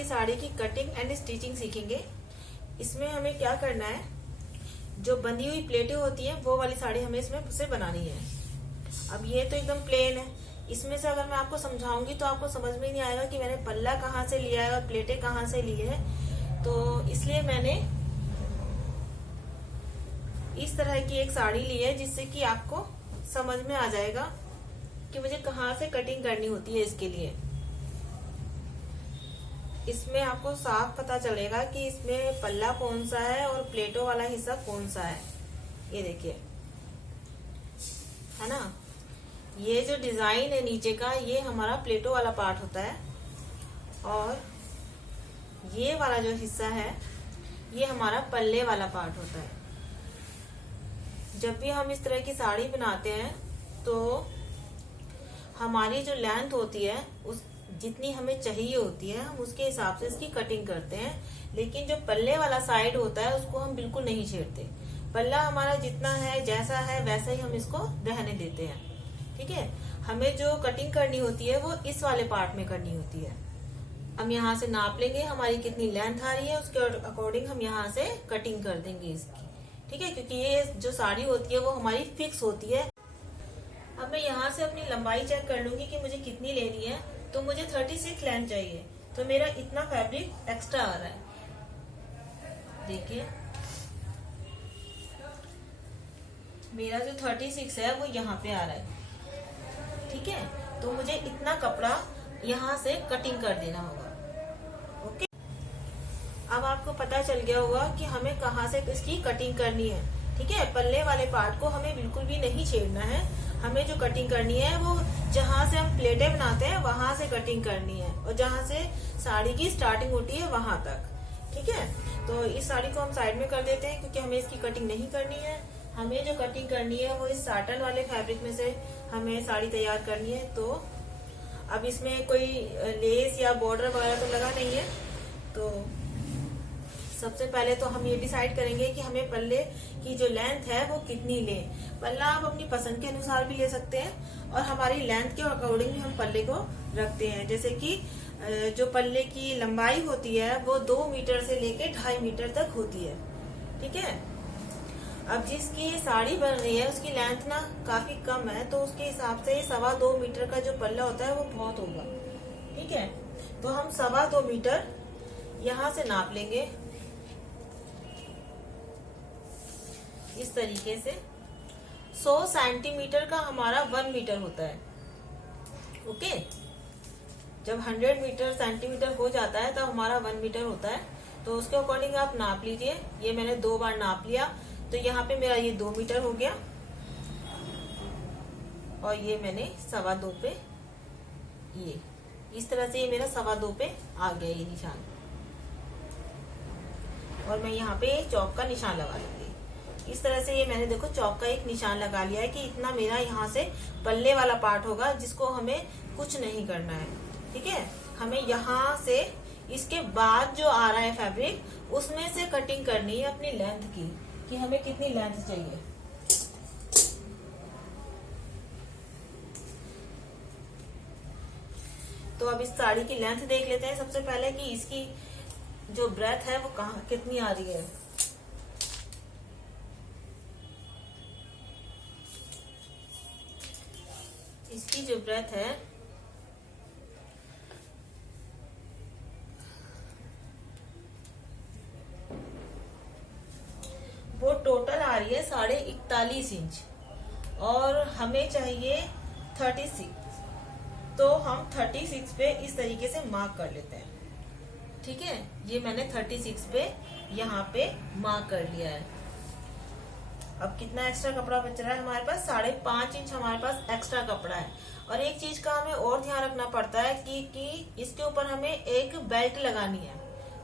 वाली साड़ी की cutting and stitching सीखेंगे। इसमें हमें क्या करना है, जो बंधी हुई प्लेटें होती हैं वो वाली साड़ी हमें इसमें से बनानी है। अब ये तो एकदम प्लेन है, इसमें से अगर मैं आपको समझाऊंगी तो आपको समझ में ही नहीं आएगा कि मैंने पल्ला कहाँ से लिया है और प्लेटें कहाँ से ली है। तो इसलिए मैंने इस तरह की एक साड़ी ली है, जिससे कि आपको समझ में आ जाएगा कि मुझे कहाँ से कटिंग करनी होती है। इसके लिए इसमें आपको साफ पता चलेगा कि इसमें पल्ला कौन सा है और प्लेटों वाला हिस्सा कौन सा है। ये देखिए, है ना, ये जो डिजाइन है नीचे का, ये हमारा प्लेटों वाला पार्ट होता है, और ये वाला जो हिस्सा है ये हमारा पल्ले वाला पार्ट होता है। जब भी हम इस तरह की साड़ी बनाते हैं तो हमारी जो लेंथ होती है उस जितनी हमें चाहिए होती है, हम उसके हिसाब से इसकी कटिंग करते हैं। लेकिन जो पल्ले वाला साइड होता है उसको हम बिल्कुल नहीं छेड़ते। पल्ला हमारा जितना है, जैसा है, वैसा ही हम इसको रहने देते हैं। ठीक है, हमें जो कटिंग करनी होती है वो इस वाले पार्ट में करनी होती है। हम यहाँ से नाप लेंगे हमारी कितनी लेंथ आ रही है, उसके अकॉर्डिंग हम यहाँ से कटिंग कर देंगे इसकी। ठीक है, क्योंकि ये जो साड़ी होती है वो हमारी फिक्स होती है। अब मैं यहाँ से अपनी लंबाई चेक कर लूंगी कि मुझे कितनी लेनी है। तो मुझे 36 लेंथ चाहिए, तो मेरा इतना फैब्रिक एक्स्ट्रा आ रहा है। देखिए, मेरा जो 36 है वो यहाँ पे आ रहा है। ठीक है, तो मुझे इतना कपड़ा यहाँ से कटिंग कर देना होगा। ओके, अब आपको पता चल गया होगा कि हमें कहाँ से इसकी कटिंग करनी है। ठीक है, पल्ले वाले पार्ट को हमें बिल्कुल भी नहीं छेड़ना है। हमें जो कटिंग करनी है वो जहाँ से हम प्लेटें बनाते हैं वहां से कटिंग करनी है, और जहाँ से साड़ी की स्टार्टिंग होती है वहां तक। ठीक है, तो इस साड़ी को हम साइड में कर देते हैं, क्योंकि हमें इसकी कटिंग नहीं करनी है। हमें जो कटिंग करनी है वो इस साटन वाले फैब्रिक में से हमें साड़ी तैयार करनी है। तो अब इसमें कोई लेस या बॉर्डर वगैरह तो लगा नहीं है। तो सबसे पहले तो हम ये डिसाइड करेंगे कि हमें पल्ले की जो लेंथ है वो कितनी लें। पल्ला आप अपनी पसंद के अनुसार भी ले सकते हैं, और हमारी लेंथ के अकॉर्डिंग भी हम पल्ले को रखते हैं। जैसे कि जो पल्ले की लंबाई होती है वो 2 मीटर से लेके 2.5 मीटर तक होती है। ठीक है, अब जिसकी साड़ी बन रही है उसकी लेंथ ना काफी कम है, तो उसके हिसाब से 2.25 मीटर का जो पल्ला होता है वो बहुत होगा। ठीक है, तो हम 2.25 मीटर यहाँ से नाप लेंगे इस तरीके से। 100 सेंटीमीटर का हमारा 1 मीटर होता है। ओके, जब 100 मीटर सेंटीमीटर हो जाता है तो हमारा 1 मीटर होता है। तो उसके अकॉर्डिंग आप नाप लीजिए। ये मैंने 2 बार नाप लिया, तो यहाँ पे मेरा ये 2 मीटर हो गया, और ये मैंने 2.25 पे, ये इस तरह से ये मेरा 2.25 पे आ गया ये निशान। और मैं यहाँ पे चौक का निशान लगा लूंगी। इस तरह से ये मैंने देखो चौक का एक निशान लगा लिया है कि इतना मेरा यहाँ से पल्ले वाला पार्ट होगा, जिसको हमें कुछ नहीं करना है। ठीक है, हमें यहाँ से इसके बाद जो आ रहा है फैब्रिक, उसमें से कटिंग करनी है अपनी लेंथ की, कि हमें कितनी लेंथ चाहिए। तो अब इस साड़ी की लेंथ देख लेते हैं सबसे पहले कि इसकी जो ब्रेथ है वो कहाँ कितनी आ रही है। इसकी जो ब्रेथ है वो टोटल आ रही है 41.5 इंच, और हमें चाहिए 36। तो हम 36 पे इस तरीके से मार्क कर लेते हैं। ठीक है, ये मैंने 36 पे यहाँ पे मार्क कर लिया है। अब कितना एक्स्ट्रा कपड़ा बच रहा है हमारे पास, 5.5 इंच हमारे पास एक्स्ट्रा कपड़ा है। और एक चीज का हमें और ध्यान रखना पड़ता है कि इसके ऊपर हमें एक बेल्ट लगानी है।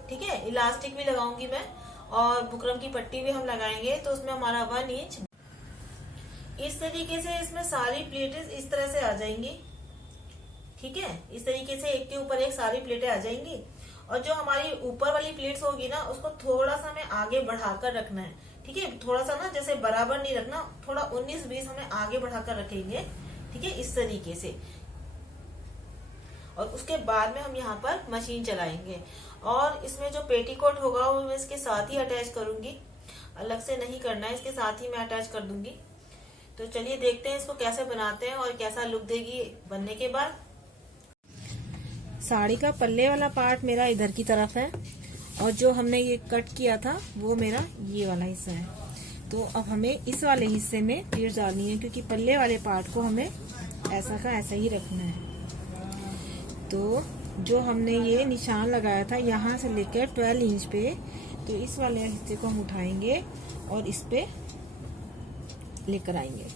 ठीक है, इलास्टिक भी लगाऊंगी मैं, और बुकरम की पट्टी भी हम लगाएंगे, तो उसमें हमारा 1 इंच इस तरीके से इसमें सारी प्लेटें इस तरह से आ जाएंगी। ठीक है, इस तरीके से एक के ऊपर एक सारी प्लेटें आ जाएंगी। और जो हमारी ऊपर वाली प्लेट्स होगी ना, उसको थोड़ा सा हमें आगे बढ़ाकर रखना है। ठीक है, थोड़ा सा ना, जैसे बराबर नहीं रखना, थोड़ा 19-20 हमें आगे बढ़ाकर रखेंगे। ठीक है, इस तरीके से। और उसके बाद में हम यहाँ पर मशीन चलाएंगे। और इसमें जो पेटीकोट होगा वो मैं इसके साथ ही अटैच करूंगी, अलग से नहीं करना है, इसके साथ ही मैं अटैच कर दूंगी। तो चलिए देखते हैं इसको कैसे बनाते हैं और कैसा लुक देगी बनने के बाद। साड़ी का पल्ले वाला पार्ट मेरा इधर की तरफ है और जो हमने ये कट किया था वो मेरा ये वाला हिस्सा है। तो अब हमें इस वाले हिस्से में प्लीट्स डालनी है, क्योंकि पल्ले वाले पार्ट को हमें ऐसा का ऐसा ही रखना है। तो जो हमने ये निशान लगाया था यहाँ से लेकर 12 इंच पे, तो इस वाले हिस्से को हम उठाएंगे और इस पे लेकर आएंगे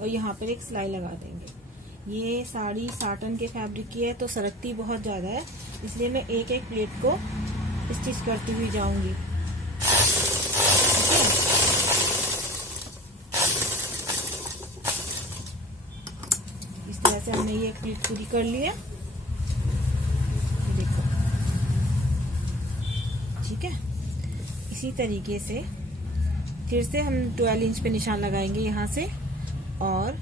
और यहाँ पर एक सिलाई लगा देंगे। ये साड़ी साटन के फैब्रिक की है तो सरकती बहुत ज्यादा है, इसलिए मैं एक एक प्लेट को स्टिच करती हुई जाऊंगी। इस तरह से हमने ये एक प्लेट पूरी कर ली है, देखो, ठीक है। इसी तरीके से फिर से हम 12 इंच पे निशान लगाएंगे यहाँ से और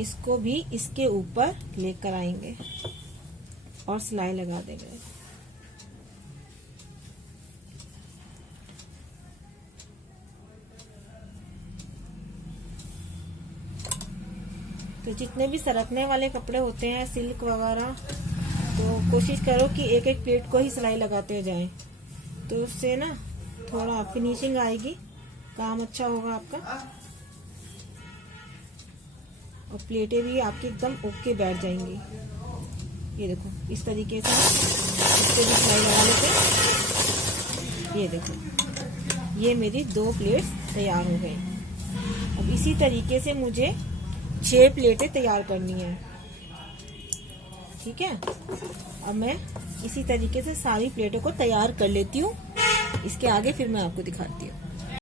इसको भी इसके ऊपर लेकर आएंगे और सिलाई लगा देंगे। तो जितने भी सरकने वाले कपड़े होते हैं सिल्क वगैरह, तो कोशिश करो कि एक एक प्लेट को ही सिलाई लगाते जाएं, तो उससे ना थोड़ा फिनिशिंग आएगी, काम अच्छा होगा आपका और प्लेटें भी आपकी एकदम ओके बैठ जाएंगी। ये देखो इस तरीके से इस पे भी सिलाई लगा लेते हैं। ये देखो ये मेरी 2 प्लेट्स तैयार हो गई। अब इसी तरीके से मुझे 6 प्लेटें तैयार करनी है, ठीक है। अब मैं इसी तरीके से सारी प्लेटों को तैयार कर लेती हूँ, इसके आगे फिर मैं आपको दिखाती हूँ।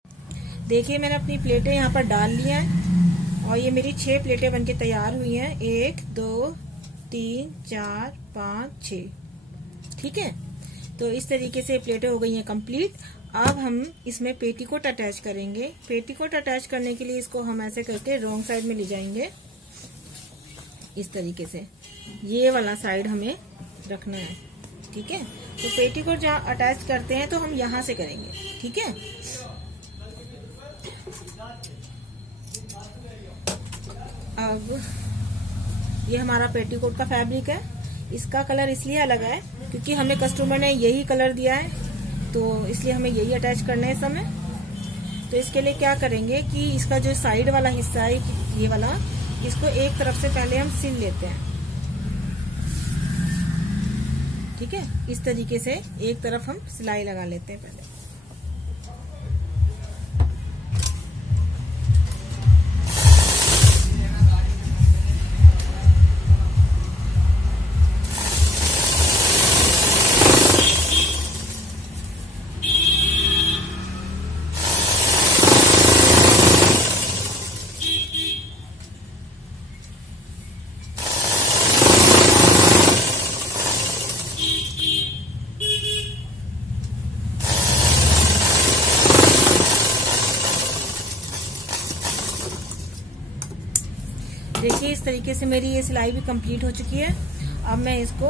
देखिए मैंने अपनी प्लेटें यहाँ पर डाल ली हैं और ये मेरी 6 प्लेटें बनके तैयार हुई हैं। 1 2 3 4 5 6, ठीक है। तो इस तरीके से प्लेटें हो गई हैं कंप्लीट। अब हम इसमें पेटीकोट अटैच करेंगे। पेटीकोट अटैच करने के लिए इसको हम ऐसे करके रॉन्ग साइड में ले जाएंगे, इस तरीके से ये वाला साइड हमें रखना है, ठीक है। तो पेटीकोट जहाँ अटैच करते हैं तो हम यहाँ से करेंगे, ठीक है। अब ये हमारा पेटीकोट का फैब्रिक है, इसका कलर इसलिए अलग है क्योंकि हमें कस्टमर ने यही कलर दिया है, तो इसलिए हमें यही अटैच करना है इस समय। तो इसके लिए क्या करेंगे कि इसका जो साइड वाला हिस्सा है ये वाला, इसको एक तरफ से पहले हम सिल लेते हैं, ठीक है। इस तरीके से एक तरफ हम सिलाई लगा लेते हैं पहले। देखिए इस तरीके से मेरी ये सिलाई भी कंप्लीट हो चुकी है। अब मैं इसको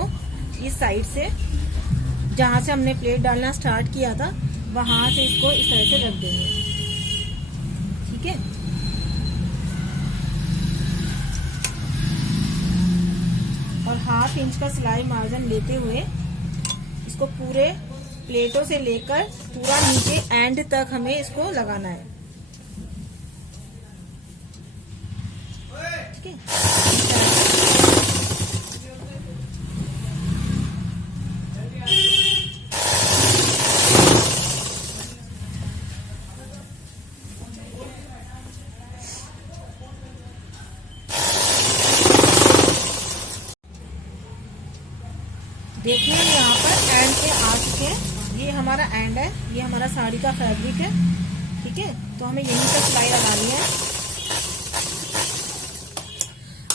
इस साइड से, जहां से हमने प्लेट डालना स्टार्ट किया था, वहां से इसको इस तरह से रख देंगे, ठीक है। और 1/2 इंच का सिलाई मार्जिन लेते हुए इसको पूरे प्लेटों से लेकर पूरा नीचे एंड तक हमें इसको लगाना है, ठीक है। देखिए हम यहाँ पर एंड पे आ चुके हैं, ये हमारा एंड है, ये हमारा साड़ी का फैब्रिक है, ठीक है। तो हमें यहीं पर सिलाई लगानी है।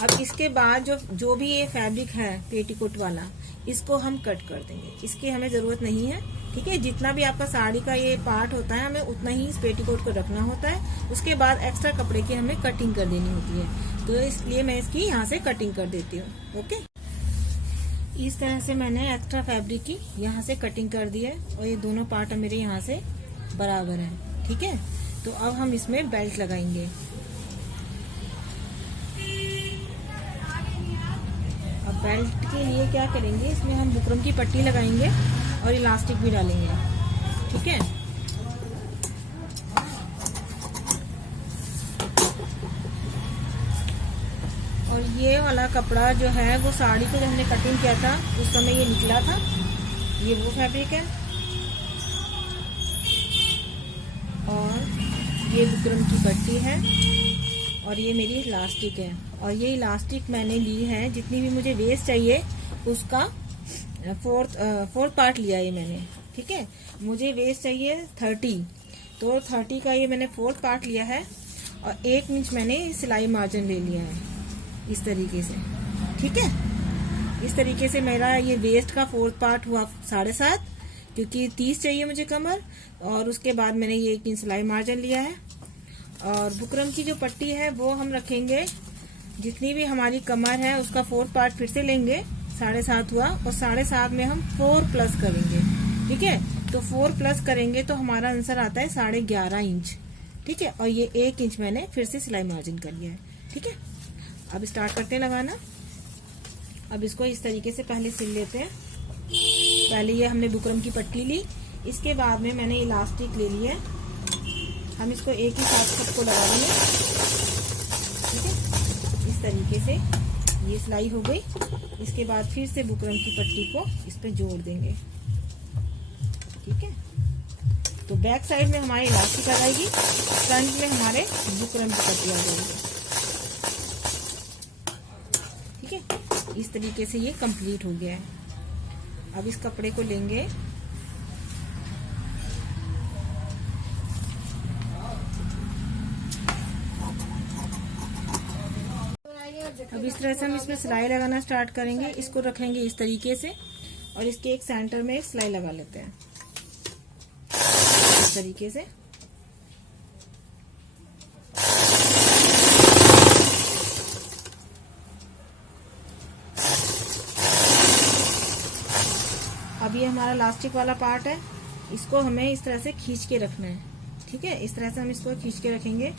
अब इसके बाद जो भी ये फैब्रिक है पेटीकोट वाला, इसको हम कट कर देंगे, इसकी हमें जरूरत नहीं है। ठीक है, जितना भी आपका साड़ी का ये पार्ट होता है हमें उतना ही इस पेटीकोट को रखना होता है। उसके बाद एक्स्ट्रा कपड़े की हमें कटिंग कर देनी होती है, तो इसलिए मैं इसकी यहाँ से कटिंग कर देती हूँ। ओके, इस तरह से मैंने एक्स्ट्रा फैब्रिक की यहाँ से कटिंग कर दी है और ये दोनों पार्ट मेरे यहाँ से बराबर हैं। ठीक है, तो अब हम इसमें बेल्ट लगाएंगे। अब बेल्ट के लिए क्या करेंगे, इसमें हम बुकरम की पट्टी लगाएंगे और इलास्टिक भी डालेंगे। ठीक है, और ये वाला कपड़ा जो है वो साड़ी को जब हमने कटिंग किया था उस समय ये निकला था, ये वो फैब्रिक है। और ये बुकरम की पट्टी है और ये मेरी इलास्टिक है। और ये इलास्टिक मैंने ली है, जितनी भी मुझे वेस्ट चाहिए उसका फोर्थ पार्ट लिया है मैंने। ठीक है, मुझे वेस्ट चाहिए 30, तो 30 का ये मैंने फोर्थ पार्ट लिया है और 1 इंच मैंने सिलाई मार्जिन ले लिया है इस तरीके से। ठीक है, इस तरीके से मेरा ये वेस्ट का फोर्थ पार्ट हुआ 7.5, क्योंकि 30 चाहिए मुझे कमर, और उसके बाद मैंने ये 1 इंच सिलाई मार्जिन लिया है। और बुकरम की जो पट्टी है वो हम रखेंगे, जितनी भी हमारी कमर है उसका फोर्थ पार्ट फिर से लेंगे, 7.5 हुआ, और 7.5 में हम 4 प्लस करेंगे। ठीक है, तो 4 प्लस करेंगे तो हमारा आंसर आता है 11.5 इंच। ठीक है, और ये 1 इंच मैंने फिर से सिलाई मार्जिन कर लिया है। ठीक है, अब स्टार्ट करते हैं लगाना। अब इसको इस तरीके से पहले सिल लेते हैं। पहले ये हमने बुकरम की पट्टी ली, इसके बाद में मैंने इलास्टिक ले लिया है, हम इसको एक ही साथ सबको लगा देंगे। ठीक है, इस तरीके से ये सिलाई हो गई। इसके बाद फिर से बुकरम की पट्टी को इस पे जोड़ देंगे। ठीक है, तो बैक साइड में हमारी इलास्टिक आ जाएगी, फ्रंट में हमारे बुकरम की पट्टी आ जाएगी। ठीक है, इस तरीके से ये कंप्लीट हो गया है। अब इस कपड़े को लेंगे, अब इस तरह से हम इसमें सिलाई लगाना स्टार्ट करेंगे। इसको रखेंगे इस तरीके से और इसके एक सेंटर में एक सिलाई लगा लेते हैं इस तरीके से। अब ये हमारा इलास्टिक वाला पार्ट है, इसको हमें इस तरह से खींच के रखना है। ठीक है, इस तरह से हम इसको खींच के रखेंगे।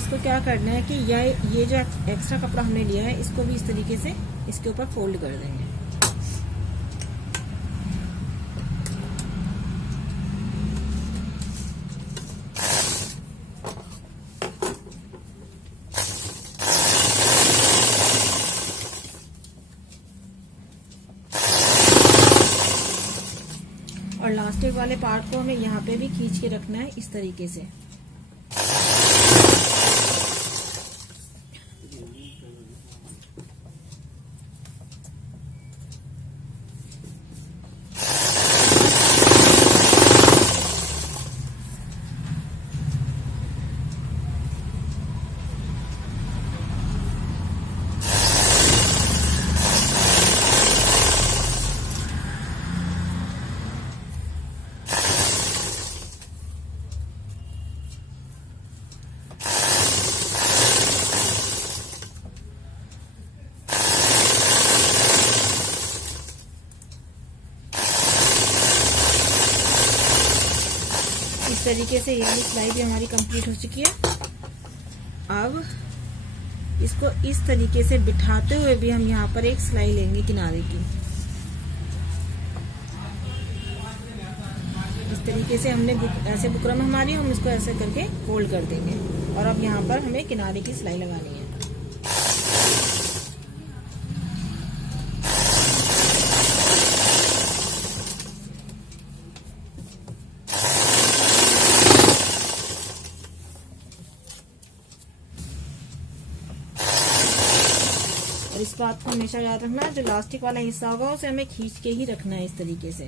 इसको क्या करना है कि ये जो एक्स्ट्रा कपड़ा हमने लिया है इसको भी इस तरीके से इसके ऊपर फोल्ड कर देंगे। और इलास्टिक वाले पार्ट को हमें यहाँ पे भी खींच के रखना है इस तरीके से। इस तरीके से ये सिलाई भी हमारी कंप्लीट हो चुकी है। अब इसको इस तरीके से बिठाते हुए भी हम यहाँ पर एक सिलाई लेंगे किनारे की। इस तरीके से हमने ऐसे बुकरम हमारी, हम इसको ऐसे करके फोल्ड कर देंगे और अब यहाँ पर हमें किनारे की सिलाई लगानी है। और इस बात को हमेशा याद रखना, जो इलास्टिक वाला हिस्सा होगा उसे हमें खींच के ही रखना है इस तरीके से।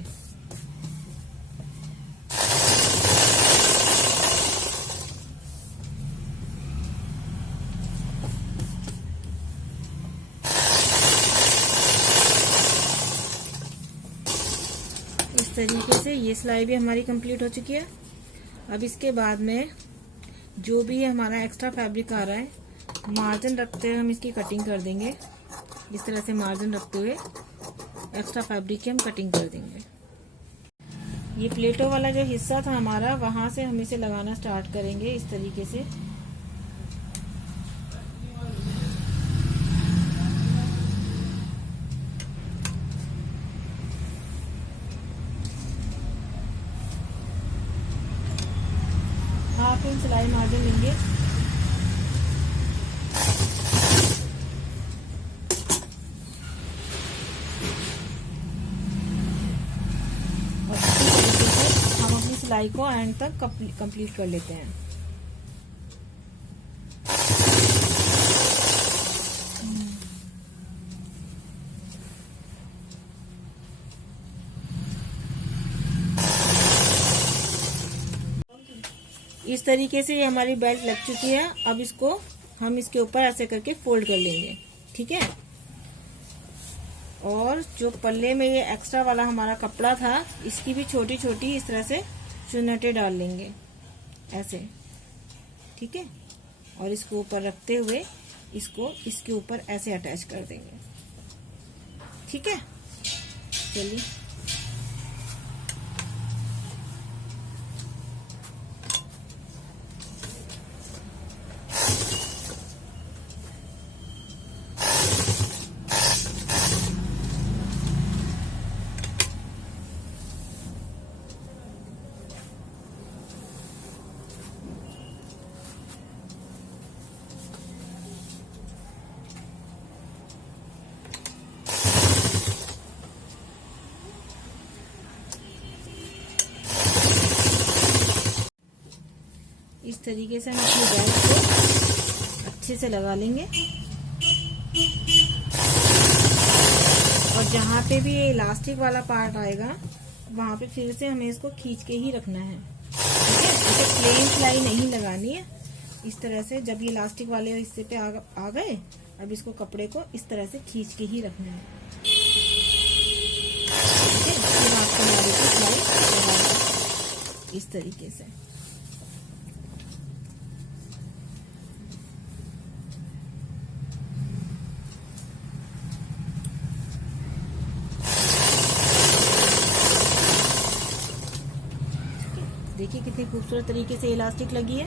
इस तरीके से ये सिलाई भी हमारी कंप्लीट हो चुकी है। अब इसके बाद में जो भी हमारा एक्स्ट्रा फैब्रिक आ रहा है, मार्जिन रखते हुए हम इसकी कटिंग कर देंगे। इस तरह से मार्जिन रखते हुए एक्स्ट्रा फैब्रिक की हम कटिंग कर देंगे। ये प्लेटों वाला जो हिस्सा था हमारा, वहां से हम इसे लगाना स्टार्ट करेंगे इस तरीके से। हाफ इंच सिलाई मार्जिन लेंगे। और इसी तरीके से हम अपनी सिलाई को एंड तक कंप्लीट कर लेते हैं। इस तरीके से ये हमारी बेल्ट लग चुकी है। अब इसको हम इसके ऊपर ऐसे करके फोल्ड कर लेंगे, ठीक है। और जो पल्ले में ये एक्स्ट्रा वाला हमारा कपड़ा था, इसकी भी छोटी छोटी इस तरह से चुन्नटें डाल लेंगे ऐसे, ठीक है। और इसको ऊपर रखते हुए इसको इसके ऊपर ऐसे अटैच कर देंगे, ठीक है। चलिए इस तरीके से हम अपनी बेल्ट को अच्छे से लगा लेंगे। और जहाँ पे भी ये इलास्टिक वाला पार्ट आएगा, वहां पे फिर से हमें इसको खींच के ही रखना है, ठीक है। इसे प्लेन सिलाई नहीं लगानी है। इस तरह से जब ये इलास्टिक वाले हिस्से पे आ गए, अब इसको कपड़े को इस तरह से खींच के ही रखना है, ठीक है। फिर आपको हमारे को सिलाई लगा इस तरीके से। देखिए कितनी खूबसूरत तरीके से इलास्टिक लगी है।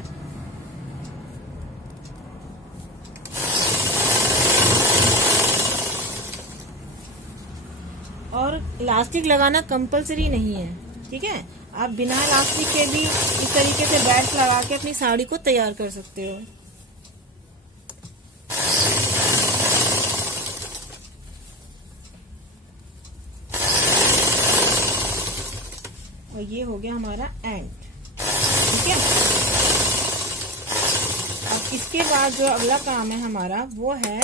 और इलास्टिक लगाना कंपलसरी नहीं है, ठीक है। आप बिना इलास्टिक के भी इस तरीके से बेल्ट लगा के अपनी साड़ी को तैयार कर सकते हो। और ये हो गया हमारा एंड, ठीक है। अब इसके बाद जो अगला काम है हमारा, वो है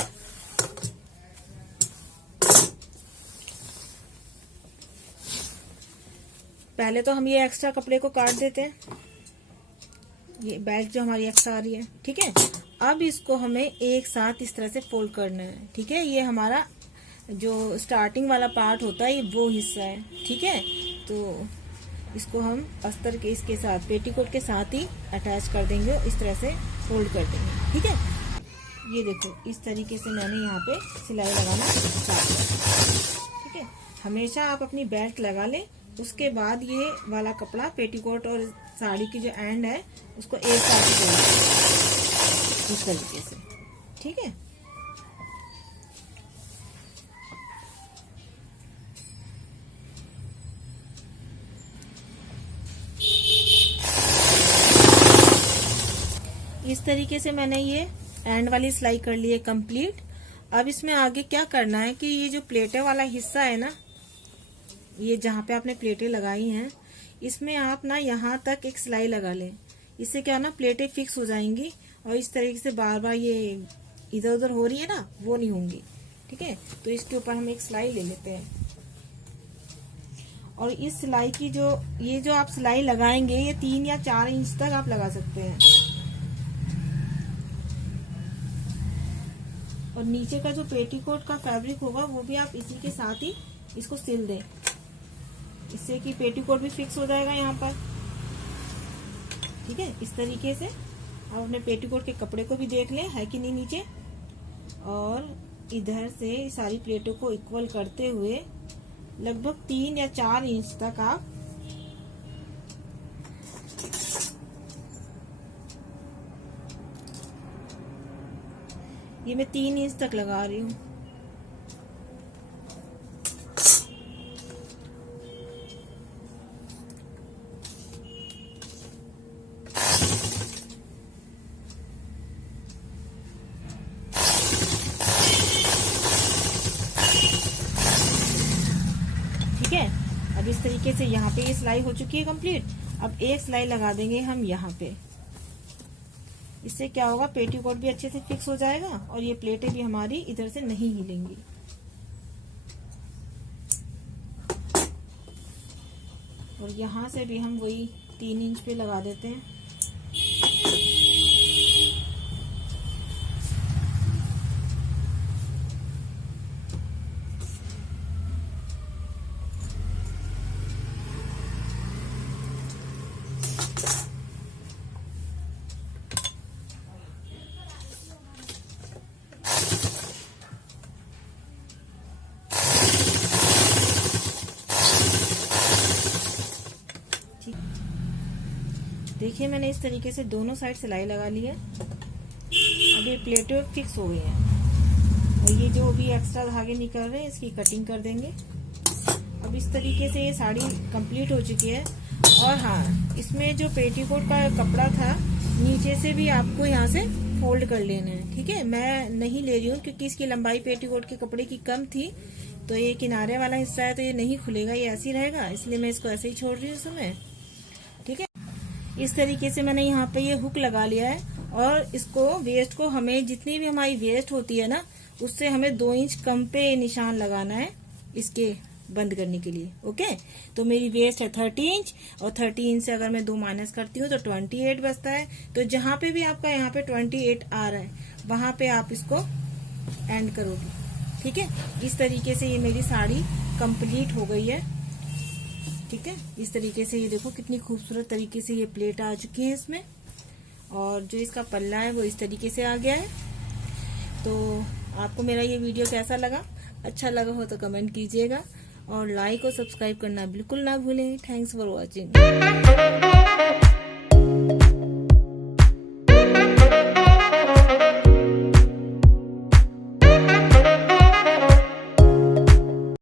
पहले तो हम ये एक्स्ट्रा कपड़े को काट देते हैं, ये बेल्ट जो हमारी एक्स्ट्रा आ रही है, ठीक है। अब इसको हमें एक साथ इस तरह से फोल्ड करना है, ठीक है। ये हमारा जो स्टार्टिंग वाला पार्ट होता है, ये वो हिस्सा है, ठीक है। तो इसको हम अस्तर के इसके साथ, पेटीकोट के साथ ही अटैच कर देंगे, इस तरह से फोल्ड कर देंगे, ठीक है। ये देखो इस तरीके से मैंने यहाँ पे सिलाई लगाना स्टार्ट किया, ठीक है। हमेशा आप अपनी बेल्ट लगा लें, उसके बाद ये वाला कपड़ा पेटीकोट और साड़ी की जो एंड है उसको एक साथ जोड़ इस तरीके से, ठीक है। इस तरीके से मैंने ये एंड वाली सिलाई कर ली है कंप्लीट। अब इसमें आगे क्या करना है कि ये जो प्लेटें वाला हिस्सा है ना, ये जहाँ पे आपने प्लेटें लगाई हैं, इसमें आप ना यहाँ तक एक सिलाई लगा लें। इससे क्या ना, प्लेटें फिक्स हो जाएंगी और इस तरीके से बार बार ये इधर उधर हो रही है ना, वो नहीं होंगी, ठीक है। तो इसके ऊपर हम एक सिलाई ले लेते हैं और इस सिलाई की ये जो आप सिलाई लगाएंगे ये 3 या 4 इंच तक आप लगा सकते हैं। और नीचे का जो पेटीकोट का फैब्रिक होगा वो भी आप इसी के साथ ही इसको सिल दें, इससे कि पेटीकोट भी फिक्स हो जाएगा यहाँ पर। ठीक है, इस तरीके से आप अपने पेटीकोट के कपड़े को भी देख लें है कि नहीं नीचे, और इधर से सारी प्लेटों को इक्वल करते हुए लगभग 3 या 4 इंच तक आप ये मैं 3 इंच तक लगा रही हूँ। ठीक है, अब इस तरीके से यहाँ पे ये सिलाई हो चुकी है कंप्लीट। अब एक सिलाई लगा देंगे हम यहाँ पे, इससे क्या होगा पेटीकोट भी अच्छे से फिक्स हो जाएगा और ये प्लेटें भी हमारी इधर से नहीं हिलेंगी। और यहाँ से भी हम वही 3 इंच पे लगा देते हैं। देखिए मैंने इस तरीके से दोनों साइड सिलाई लगा ली है। अब ये प्लेटें फिक्स हो गई हैं और ये जो भी एक्स्ट्रा धागे निकल रहे हैं इसकी कटिंग कर देंगे। अब इस तरीके से ये साड़ी कंप्लीट हो चुकी है। और हाँ, इसमें जो पेटीकोट का कपड़ा था नीचे से भी आपको यहाँ से फोल्ड कर लेना है। ठीक है, मैं नहीं ले रही हूँ क्योंकि इसकी लंबाई पेटीकोट के कपड़े की कम थी, तो ये किनारे वाला हिस्सा है तो ये नहीं खुलेगा, ये ऐसे ही रहेगा, इसलिए मैं इसको ऐसे ही छोड़ रही हूँ इस समय। ठीक है, इस तरीके से मैंने यहाँ पे ये हुक लगा लिया है और इसको वेस्ट को हमें जितनी भी हमारी वेस्ट होती है ना उससे हमें 2 इंच कम पे निशान लगाना है इसके बंद करने के लिए। ओके, तो मेरी वेस्ट है 30 इंच और 30 इंच से अगर मैं 2 माइनस करती हूँ तो 28 बचता है। तो जहां पे भी आपका यहाँ पे 28 आ रहा है वहां पे आप इसको एंड करोगे। ठीक है, इस तरीके से ये मेरी साड़ी कंप्लीट हो गई है। ठीक है, इस तरीके से ये देखो कितनी खूबसूरत तरीके से ये प्लेट आ चुकी है इसमें, और जो इसका पल्ला है वो इस तरीके से आ गया है। तो आपको मेरा ये वीडियो कैसा लगा? अच्छा लगा हो तो कमेंट कीजिएगा और लाइक और सब्सक्राइब करना बिल्कुल ना भूलें। Thanks for watching.